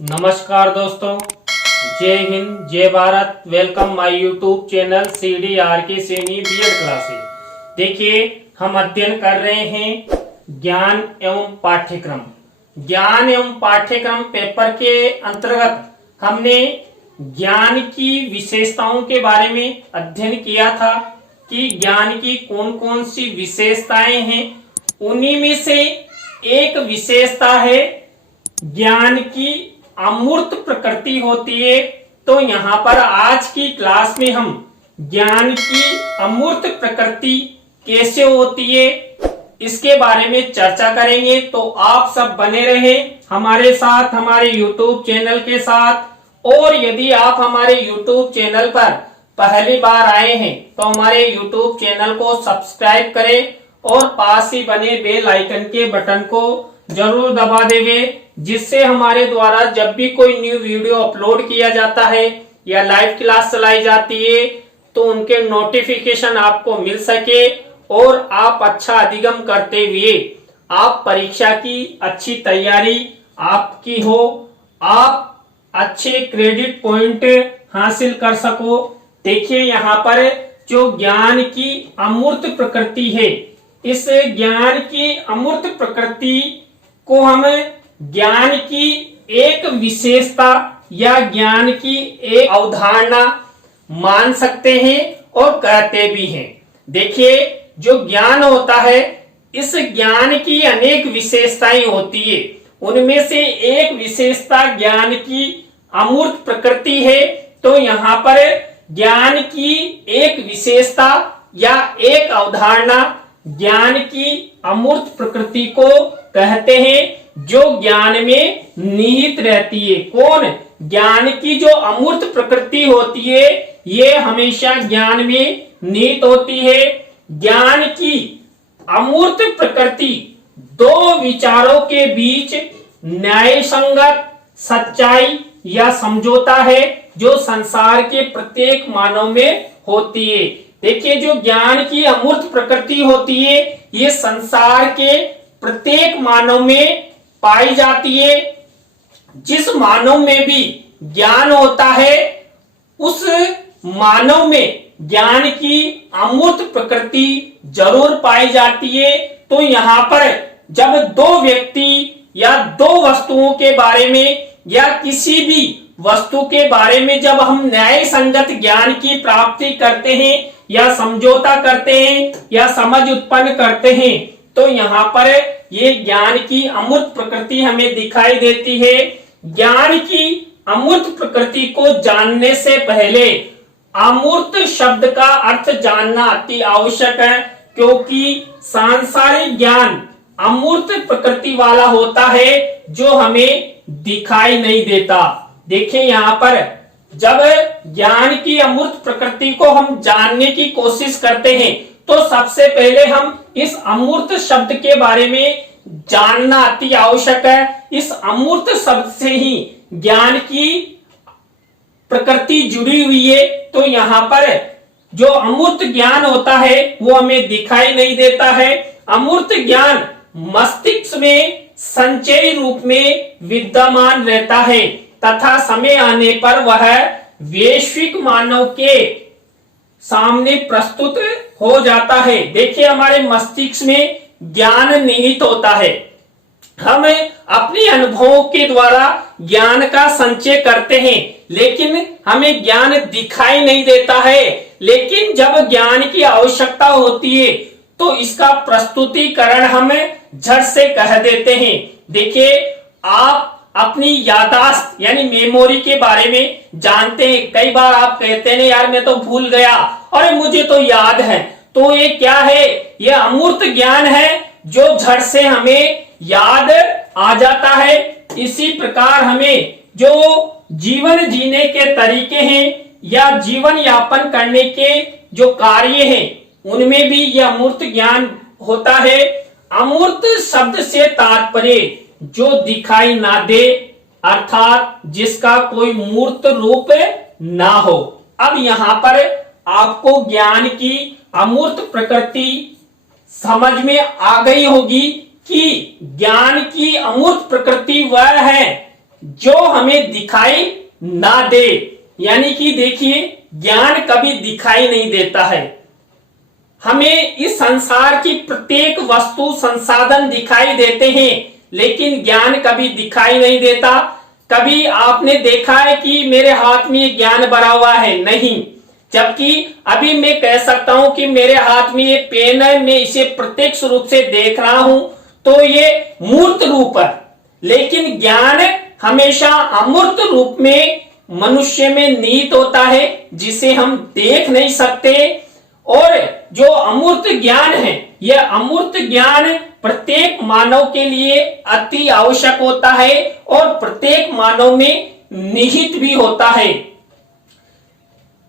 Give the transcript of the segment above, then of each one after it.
नमस्कार दोस्तों, जय हिंद, जय Bharat. Welcome my YouTube channel CDR के सेमी बीएड क्लासेस। देखिए, हम अध्ययन कर रहे हैं ज्ञान एवं पाठ्यक्रम। ज्ञान एवं पाठ्यक्रम पेपर के अंतर्गत हमने ज्ञान की विशेषताओं के बारे में अध्ययन किया था कि ज्ञान की कौन कौन सी विशेषताएं हैं। उन्हीं में से एक विशेषता है ज्ञान की अमूर्त प्रकृति होती है। तो यहाँ पर आज की क्लास में हम ज्ञान की अमूर्त प्रकृति कैसे होती है इसके बारे में चर्चा करेंगे। तो आप सब बने रहें हमारे साथ, हमारे YouTube चैनल के साथ। और यदि आप हमारे YouTube चैनल पर पहली बार आए हैं तो हमारे YouTube चैनल को सब्सक्राइब करें और पास ही बने बेल आइकन के बटन को जरूर दबा देंगे, जिससे हमारे द्वारा जब भी कोई न्यू वीडियो अपलोड किया जाता है या लाइव क्लास चलाई जाती है तो उनके नोटिफिकेशन आपको मिल सके और आप अच्छा अधिगम करते हुए आप परीक्षा की अच्छी तैयारी आपकी हो, आप अच्छे क्रेडिट पॉइंट हासिल कर सको। देखिए, यहाँ पर जो ज्ञान की अमूर्त प्रकृति है, इस ज्ञान की अमूर्त प्रकृति को हम ज्ञान की एक विशेषता या ज्ञान की एक अवधारणा मान सकते हैं और कहते भी हैं। देखिए, जो ज्ञान होता है, इस ज्ञान की अनेक विशेषताएं होती है। उनमें से एक विशेषता ज्ञान की अमूर्त प्रकृति है। तो यहाँ पर ज्ञान की एक विशेषता या एक अवधारणा ज्ञान की अमूर्त प्रकृति को कहते हैं, जो ज्ञान में निहित रहती है। कौन? ज्ञान की जो अमूर्त प्रकृति होती है, ये हमेशा ज्ञान में निहित होती है। ज्ञान की अमूर्त प्रकृति दो विचारों के बीच न्याय संगत सच्चाई या समझौता है, जो संसार के प्रत्येक मानव में होती है। देखिए, जो ज्ञान की अमूर्त प्रकृति होती है, ये संसार के प्रत्येक मानव में पाई जाती है। जिस मानव में भी ज्ञान होता है, उस मानव में ज्ञान की अमूर्त प्रकृति जरूर पाई जाती है। तो यहाँ पर जब दो व्यक्ति या दो वस्तुओं के बारे में या किसी भी वस्तु के बारे में जब हम न्याय संगत ज्ञान की प्राप्ति करते हैं या समझौता करते हैं या समझ उत्पन्न करते हैं, तो यहाँ पर ये ज्ञान की अमूर्त प्रकृति हमें दिखाई देती है। ज्ञान की अमूर्त प्रकृति को जानने से पहले अमूर्त शब्द का अर्थ जानना अति आवश्यक है, क्योंकि सांसारिक ज्ञान अमूर्त प्रकृति वाला होता है, जो हमें दिखाई नहीं देता। देखिए, यहाँ पर जब ज्ञान की अमूर्त प्रकृति को हम जानने की कोशिश करते हैं, तो सबसे पहले हम इस अमूर्त शब्द के बारे में जानना अति आवश्यक है। इस अमूर्त शब्द से ही ज्ञान की प्रकृति जुड़ी हुई है। तो यहाँ पर जो अमूर्त ज्ञान होता है वो हमें दिखाई नहीं देता है। अमूर्त ज्ञान मस्तिष्क में संचयी रूप में विद्यमान रहता है तथा समय आने पर वह वैश्विक मानव के सामने प्रस्तुत हो जाता है। देखिए, हमारे मस्तिष्क में ज्ञान निहित होता है। हम अपने अनुभवों के द्वारा ज्ञान का संचय करते हैं, लेकिन हमें ज्ञान दिखाई नहीं देता है। लेकिन जब ज्ञान की आवश्यकता होती है तो इसका प्रस्तुतिकरण हम झट से कह देते हैं। देखिए, आप अपनी याददाश्त यानी मेमोरी के बारे में जानते हैं। कई बार आप कहते हैं यार मैं तो भूल गया, अरे मुझे तो याद है। तो ये क्या है? ये अमूर्त ज्ञान है, जो झट से हमें याद आ जाता है। इसी प्रकार हमें जो जीवन जीने के तरीके हैं या जीवन यापन करने के जो कार्य हैं, उनमें भी यह अमूर्त ज्ञान होता है। अमूर्त शब्द से तात्पर्य जो दिखाई ना दे, अर्थात जिसका कोई मूर्त रूप ना हो। अब यहाँ पर आपको ज्ञान की अमूर्त प्रकृति समझ में आ गई होगी कि ज्ञान की अमूर्त प्रकृति वह है जो हमें दिखाई ना दे। यानी कि देखिए, ज्ञान कभी दिखाई नहीं देता है। हमें इस संसार की प्रत्येक वस्तु संसाधन दिखाई देते हैं, लेकिन ज्ञान कभी दिखाई नहीं देता। कभी आपने देखा है कि मेरे हाथ में ये ज्ञान भरा हुआ है? नहीं। जबकि अभी मैं कह सकता हूं कि मेरे हाथ में ये पेन है, मैं इसे प्रत्यक्ष रूप से देख रहा हूं, तो ये मूर्त रूप है। लेकिन ज्ञान हमेशा अमूर्त रूप में मनुष्य में निहित होता है, जिसे हम देख नहीं सकते। और जो अमूर्त ज्ञान है, यह अमूर्त ज्ञान प्रत्येक मानव के लिए अति आवश्यक होता है और प्रत्येक मानव में निहित भी होता है।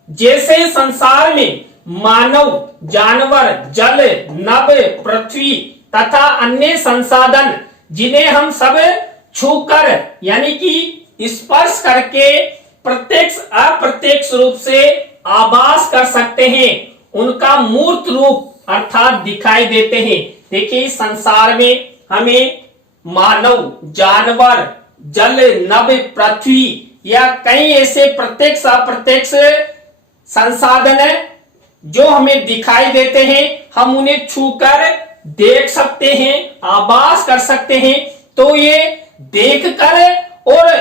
जैसे संसार में मानव, जानवर, जल, नभ, पृथ्वी तथा अन्य संसाधन जिन्हें हम सब छूकर यानी कि स्पर्श करके प्रत्यक्ष अप्रत्यक्ष रूप से आभास कर सकते हैं, उनका मूर्त रूप अर्थात दिखाई देते हैं। देखिए, संसार में हमें मानव, जानवर, जल, नभ, पृथ्वी या कई ऐसे प्रत्यक्ष अप्रत्यक्ष संसाधन है जो हमें दिखाई देते हैं। हम उन्हें छूकर देख सकते हैं, आभास कर सकते हैं। तो ये देखकर और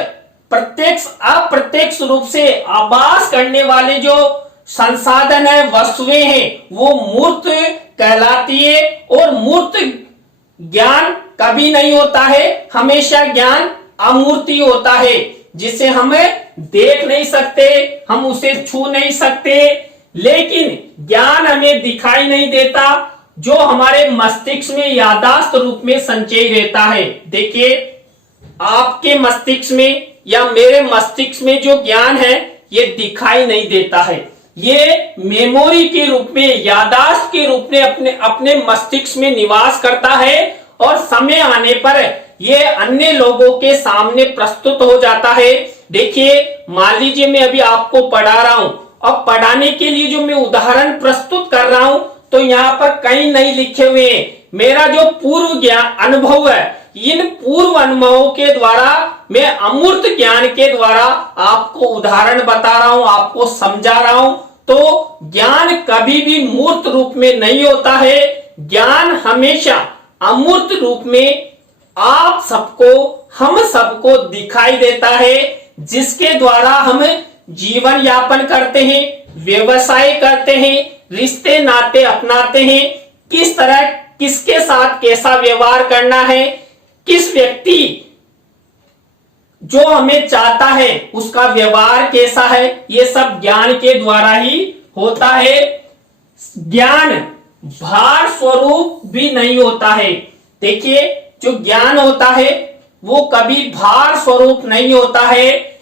प्रत्यक्ष अप्रत्यक्ष रूप से आभास करने वाले जो संसाधन है, वस्तुएं हैं, वो मूर्त कहलाती है। और मूर्त ज्ञान कभी नहीं होता है, हमेशा ज्ञान अमूर्ति होता है, जिसे हम देख नहीं सकते, हम उसे छू नहीं सकते। लेकिन ज्ञान हमें दिखाई नहीं देता, जो हमारे मस्तिष्क में यादाश्त रूप में संचय रहता है। देखिए, आपके मस्तिष्क में या मेरे मस्तिष्क में जो ज्ञान है, ये दिखाई नहीं देता है। ये मेमोरी के रूप में, यादाश्त के रूप में अपने मस्तिष्क में निवास करता है और समय आने पर ये अन्य लोगों के सामने प्रस्तुत हो जाता है। देखिए, मान लीजिए मैं अभी आपको पढ़ा रहा हूं, और पढ़ाने के लिए जो मैं उदाहरण प्रस्तुत कर रहा हूं, तो यहाँ पर कहीं नहीं लिखे हुए हैं। मेरा जो पूर्व ज्ञान अनुभव है, इन पूर्व अनुभवों के द्वारा मैं अमूर्त ज्ञान के द्वारा आपको उदाहरण बता रहा हूं, आपको समझा रहा हूं। तो ज्ञान कभी भी मूर्त रूप में नहीं होता है। ज्ञान हमेशा अमूर्त रूप में आप सबको, हम सबको दिखाई देता है, जिसके द्वारा हम जीवन यापन करते हैं, व्यवसाय करते हैं, रिश्ते नाते अपनाते हैं, किस तरह किसके साथ कैसा व्यवहार करना है, किस व्यक्ति जो हमें चाहता है उसका व्यवहार कैसा है, ये सब ज्ञान के द्वारा ही होता है। ज्ञान भार स्वरूप भी नहीं होता है। देखिए, जो ज्ञान होता है वो कभी भार स्वरूप नहीं होता है,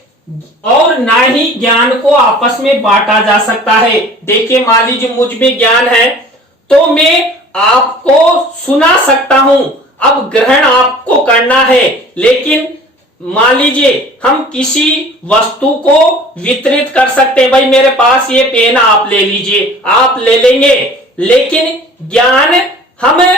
और ना ही ज्ञान को आपस में बांटा जा सकता है। देखिए, मान लीजिए मुझ में ज्ञान है, तो मैं आपको सुना सकता हूं, अब ग्रहण आपको करना है। लेकिन मान लीजिए हम किसी वस्तु को वितरित कर सकते हैं, भाई मेरे पास ये पेन, आप ले लीजिए, आप ले लेंगे। लेकिन ज्ञान हम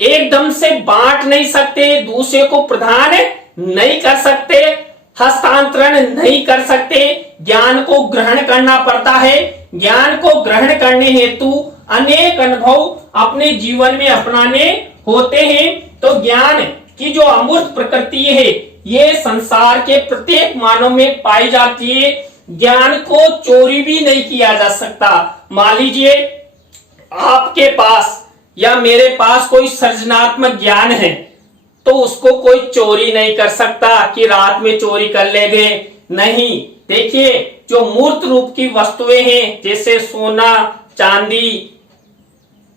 एकदम से बांट नहीं सकते, दूसरे को प्रदान नहीं कर सकते, हस्तांतरण नहीं कर सकते। ज्ञान को ग्रहण करना पड़ता है। ज्ञान को ग्रहण करने हेतु अनेक अनुभव अपने जीवन में अपनाने होते हैं। तो ज्ञान की जो अमूर्त प्रकृति है, ये संसार के प्रत्येक मानव में पाई जाती है। ज्ञान को चोरी भी नहीं किया जा सकता। मान लीजिए आपके पास या मेरे पास कोई सृजनात्मक ज्ञान है, तो उसको कोई चोरी नहीं कर सकता कि रात में चोरी कर लेंगे, नहीं। देखिए, जो मूर्त रूप की वस्तुएं हैं, जैसे सोना, चांदी,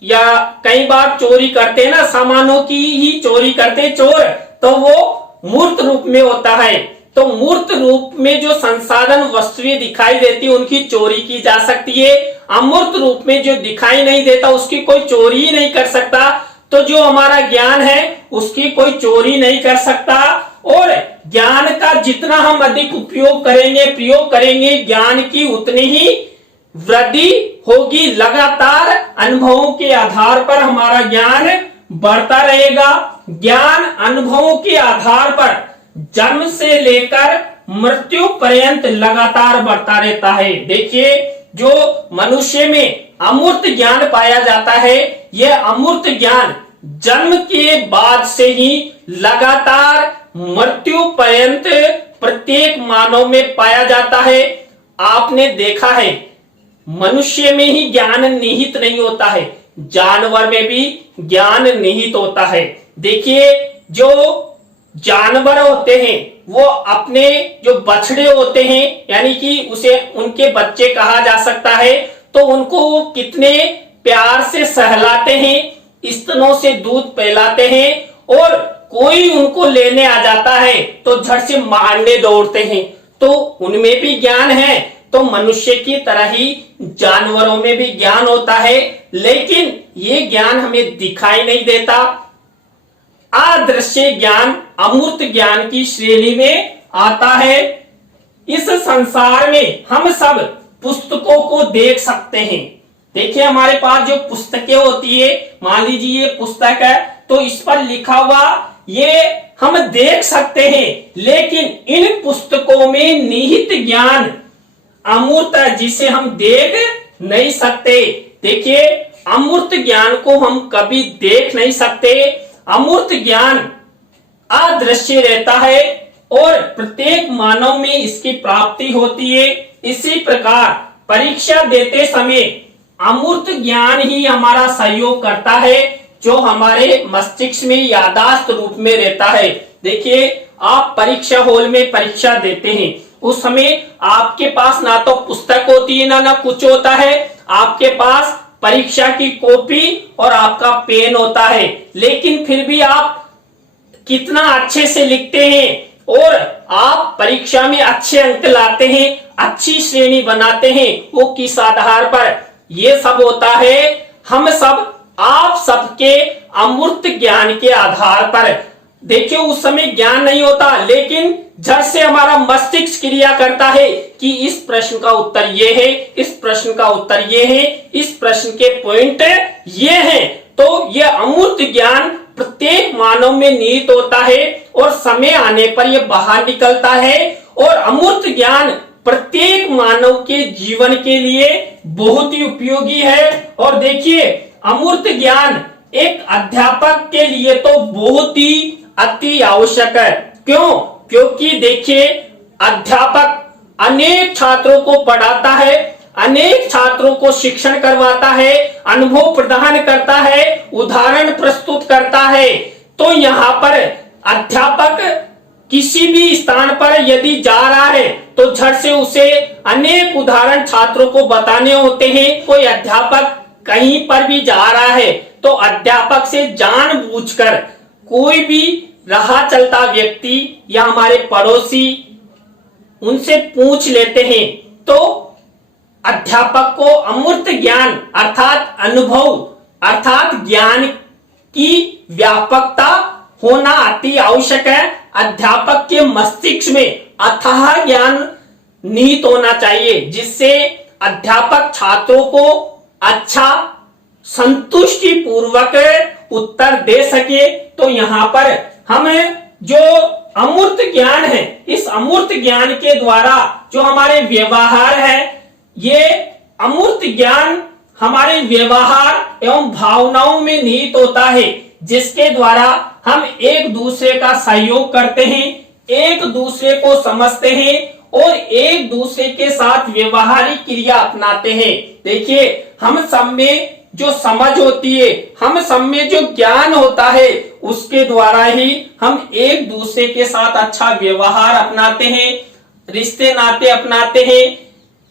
या कई बार चोरी करते हैं ना, सामानों की ही चोरी करते चोर, तो वो मूर्त रूप में होता है। तो मूर्त रूप में जो संसाधन वस्तुएं दिखाई देती है, उनकी चोरी की जा सकती है। अमूर्त रूप में जो दिखाई नहीं देता, उसकी कोई चोरी ही नहीं कर सकता। तो जो हमारा ज्ञान है, उसकी कोई चोरी नहीं कर सकता। और ज्ञान का जितना हम अधिक उपयोग करेंगे, प्रयोग करेंगे, ज्ञान की उतनी ही वृद्धि होगी। लगातार अनुभवों के आधार पर हमारा ज्ञान बढ़ता रहेगा। ज्ञान अनुभवों के आधार पर जन्म से लेकर मृत्यु पर्यंत लगातार बढ़ता रहता है। देखिए, जो मनुष्य में अमूर्त ज्ञान पाया जाता है, यह अमूर्त ज्ञान जन्म के बाद से ही लगातार मृत्यु पर्यंत प्रत्येक मानव में पाया जाता है। आपने देखा है, मनुष्य में ही ज्ञान निहित नहीं होता है, जानवर में भी ज्ञान निहित होता है। देखिए, जो जानवर होते हैं वो अपने जो बछड़े होते हैं, यानी कि उसे उनके बच्चे कहा जा सकता है, तो उनको कितने प्यार से सहलाते हैं, स्तनों से दूध पिलाते हैं, और कोई उनको लेने आ जाता है तो झट से मारने दौड़ते हैं। तो उनमें भी ज्ञान है। तो मनुष्य की तरह ही जानवरों में भी ज्ञान होता है, लेकिन ये ज्ञान हमें दिखाई नहीं देता। अदृश्य ज्ञान अमूर्त ज्ञान की श्रेणी में आता है। इस संसार में हम सब पुस्तकों को देख सकते हैं। देखिए, हमारे पास जो पुस्तकें होती है, मान लीजिए ये पुस्तक है, तो इस पर लिखा हुआ ये हम देख सकते हैं, लेकिन इन पुस्तकों में निहित ज्ञान अमूर्त है, जिसे हम देख नहीं सकते। देखिए, अमूर्त ज्ञान को हम कभी देख नहीं सकते। अमूर्त ज्ञान अदृश्य रहता है और प्रत्येक मानव में इसकी प्राप्ति होती है। इसी प्रकार परीक्षा देते समय अमूर्त ज्ञान ही हमारा सहयोग करता है, जो हमारे मस्तिष्क में यादाश्त रूप में रहता है। देखिए, आप परीक्षा हॉल में परीक्षा देते हैं, उस समय आपके पास ना तो पुस्तक होती है, ना कुछ होता है। आपके पास परीक्षा की कॉपी और आपका पेन होता है, लेकिन फिर भी आप कितना अच्छे से लिखते हैं और आप परीक्षा में अच्छे अंक लाते हैं, अच्छी श्रेणी बनाते हैं। वो किस आधार पर? ये सब होता है हम सब, आप सबके अमूर्त ज्ञान के आधार पर। देखिए, उस समय ज्ञान नहीं होता, लेकिन झट से हमारा मस्तिष्क क्रिया करता है कि इस प्रश्न का उत्तर ये है, इस प्रश्न का उत्तर ये है, इस प्रश्न के पॉइंट ये हैं। तो ये अमूर्त ज्ञान प्रत्येक मानव में निहित होता है और समय आने पर यह बाहर निकलता है। और अमूर्त ज्ञान प्रत्येक मानव के जीवन के लिए बहुत ही उपयोगी है। और देखिए, अमूर्त ज्ञान एक अध्यापक के लिए तो बहुत ही अति आवश्यक है। क्यों? क्योंकि देखिए, अध्यापक अनेक छात्रों को पढ़ाता है, अनेक छात्रों को शिक्षण करवाता है, अनुभव प्रदान करता है, उदाहरण प्रस्तुत करता है। तो यहाँ पर अध्यापक किसी भी स्थान पर यदि जा रहा है तो झट से उसे अनेक उदाहरण छात्रों को बताने होते हैं। कोई अध्यापक कहीं पर भी जा रहा है तो अध्यापक से जानबूझकर कोई भी राह चलता व्यक्ति या हमारे पड़ोसी उनसे पूछ लेते हैं। तो अध्यापक को अमूर्त ज्ञान अर्थात अनुभव अर्थात ज्ञान की व्यापकता होना अति आवश्यक है। अध्यापक के मस्तिष्क में अथाह ज्ञान निहित होना चाहिए, जिससे अध्यापक छात्रों को अच्छा संतुष्टि पूर्वक उत्तर दे सके। तो यहाँ पर हम जो अमूर्त ज्ञान है, इस अमूर्त ज्ञान के द्वारा जो हमारे व्यवहार है, ये अमूर्त ज्ञान हमारे व्यवहार एवं भावनाओं में निहित होता है, जिसके द्वारा हम एक दूसरे का सहयोग करते हैं, एक दूसरे को समझते हैं और एक दूसरे के साथ व्यवहारिक क्रिया अपनाते हैं। देखिए, हम सब में जो समझ होती है, हम सब में जो ज्ञान होता है, उसके द्वारा ही हम एक दूसरे के साथ अच्छा व्यवहार अपनाते हैं, रिश्ते नाते अपनाते हैं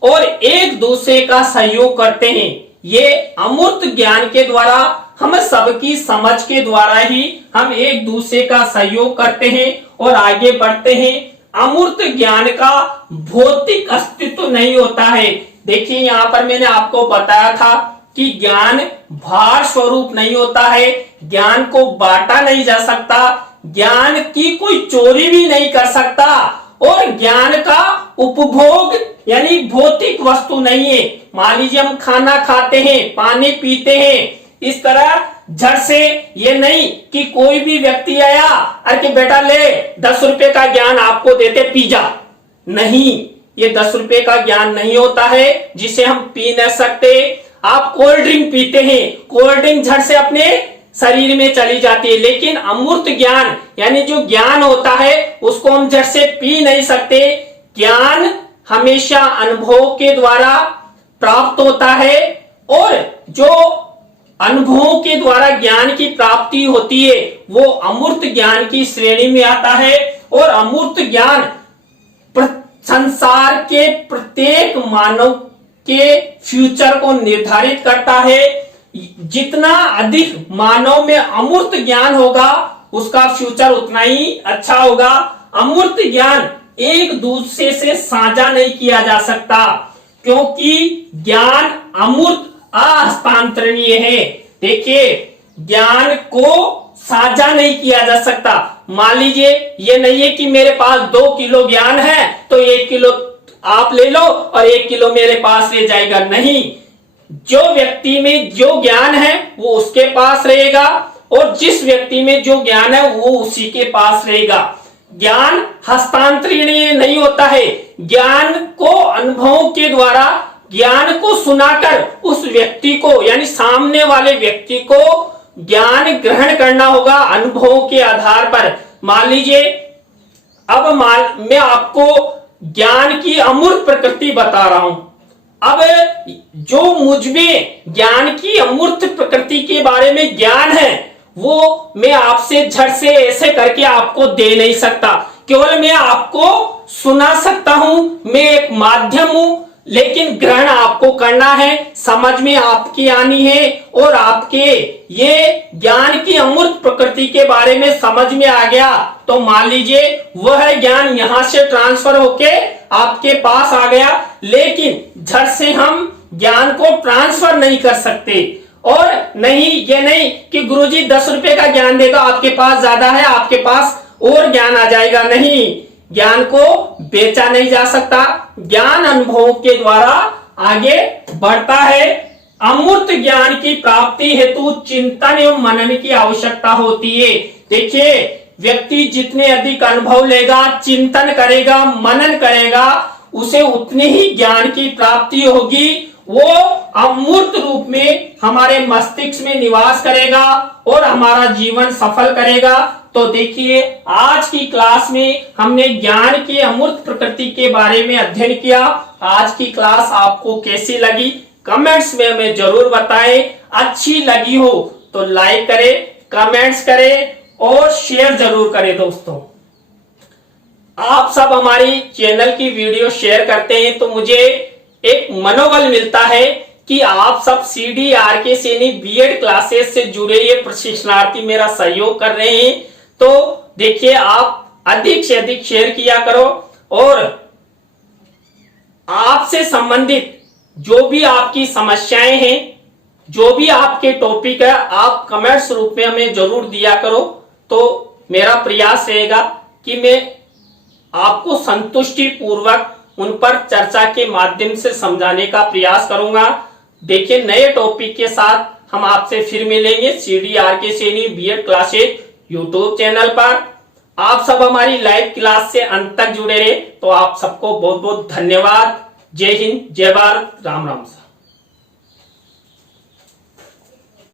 और एक दूसरे का सहयोग करते हैं। ये अमूर्त ज्ञान के द्वारा, हम सबकी समझ के द्वारा ही हम एक दूसरे का सहयोग करते हैं और आगे बढ़ते हैं। अमूर्त ज्ञान का भौतिक अस्तित्व नहीं होता है। देखिए, यहाँ पर मैंने आपको बताया था कि ज्ञान भार स्वरूप नहीं होता है, ज्ञान को बांटा नहीं जा सकता, ज्ञान की कोई चोरी भी नहीं कर सकता और ज्ञान का उपभोग यानी भौतिक वस्तु नहीं है। मान लीजिए हम खाना खाते हैं, पानी पीते हैं, इस तरह झट से ये नहीं कि कोई भी व्यक्ति आया अरे कि बेटा ले 10 रुपए का ज्ञान आपको देते पिज्जा, नहीं, ये 10 रुपए का ज्ञान नहीं होता है जिसे हम पी नहीं सकते। आप कोल्ड ड्रिंक पीते हैं, कोल्ड ड्रिंक झट से अपने शरीर में चली जाती है, लेकिन अमूर्त ज्ञान यानी जो ज्ञान होता है उसको हम झट से पी नहीं सकते। ज्ञान हमेशा अनुभव के द्वारा प्राप्त होता है और जो अनुभवों के द्वारा ज्ञान की प्राप्ति होती है वो अमूर्त ज्ञान की श्रेणी में आता है। और अमूर्त ज्ञान संसार के प्रत्येक मानव के फ्यूचर को निर्धारित करता है। जितना अधिक मानव में अमूर्त ज्ञान होगा उसका फ्यूचर उतना ही अच्छा होगा। अमूर्त ज्ञान एक दूसरे से साझा नहीं किया जा सकता क्योंकि ज्ञान अमूर्त अहस्तांतरणीय है। देखिए ज्ञान को साझा नहीं किया जा सकता। मान लीजिए ये नहीं है कि मेरे पास 2 किलो ज्ञान है तो 1 किलो आप ले लो और 1 किलो मेरे पास रह जाएगा, नहीं, जो व्यक्ति में जो ज्ञान है वो उसके पास रहेगा और जिस व्यक्ति में जो ज्ञान है वो उसी के पास रहेगा। ज्ञान हस्तांतरणीय नहीं होता है। ज्ञान को अनुभवों के द्वारा ज्ञान को सुनाकर उस व्यक्ति को यानी सामने वाले व्यक्ति को ज्ञान ग्रहण करना होगा अनुभवों के आधार पर। मान लीजिए अब मैं आपको ज्ञान की अमूर्त प्रकृति बता रहा हूं। अब जो मुझमें ज्ञान की अमूर्त प्रकृति के बारे में ज्ञान है वो मैं आपसे झट से ऐसे करके आपको दे नहीं सकता। केवल मैं आपको सुना सकता हूं, मैं एक माध्यम हूं, लेकिन ग्रहण आपको करना है, समझ में आपकी आनी है और आपके ये ज्ञान की अमूर्त प्रकृति के बारे में समझ में आ गया तो मान लीजिए वह ज्ञान यहां से ट्रांसफर होके आपके पास आ गया। लेकिन झट से हम ज्ञान को ट्रांसफर नहीं कर सकते। और नहीं ये नहीं कि गुरुजी 10 रुपए का ज्ञान देगा, आपके पास ज्यादा है आपके पास और ज्ञान आ जाएगा, नहीं, ज्ञान को बेचा नहीं जा सकता। ज्ञान अनुभवों के द्वारा आगे बढ़ता है। अमूर्त ज्ञान की प्राप्ति हेतु चिंतन एवं मनन की आवश्यकता होती है। देखिए व्यक्ति जितने अधिक अनुभव लेगा, चिंतन करेगा, मनन करेगा, उसे उतने ही ज्ञान की प्राप्ति होगी। वो अमूर्त रूप में हमारे मस्तिष्क में निवास करेगा और हमारा जीवन सफल करेगा। तो देखिए आज की क्लास में हमने ज्ञान की अमूर्त प्रकृति के बारे में अध्ययन किया। आज की क्लास आपको कैसी लगी कमेंट्स में हमें जरूर बताएं। अच्छी लगी हो तो लाइक करें, कमेंट्स करें और शेयर जरूर करें। दोस्तों आप सब हमारी चैनल की वीडियो शेयर करते हैं तो मुझे एक मनोबल मिलता है कि आप सब CDRK सैनी बीएड क्लासेस से जुड़े ये प्रशिक्षणार्थी मेरा सहयोग कर रहे हैं। तो देखिए आप अधिक से अधिक शेयर किया करो और आपसे संबंधित जो भी आपकी समस्याएं हैं, जो भी आपके टॉपिक है, आप कमेंट्स रूप में हमें जरूर दिया करो। तो मेरा प्रयास रहेगा कि मैं आपको संतुष्टि पूर्वक उन पर चर्चा के माध्यम से समझाने का प्रयास करूंगा। देखिए नए टॉपिक के साथ हम आपसे फिर मिलेंगे CDRK Saini BEd classes YouTube channel पर। आप सब हमारी लाइव क्लास से अंत तक जुड़े रहे तो आप सबको बहुत बहुत धन्यवाद। जय हिंद, जय भारत, राम राम।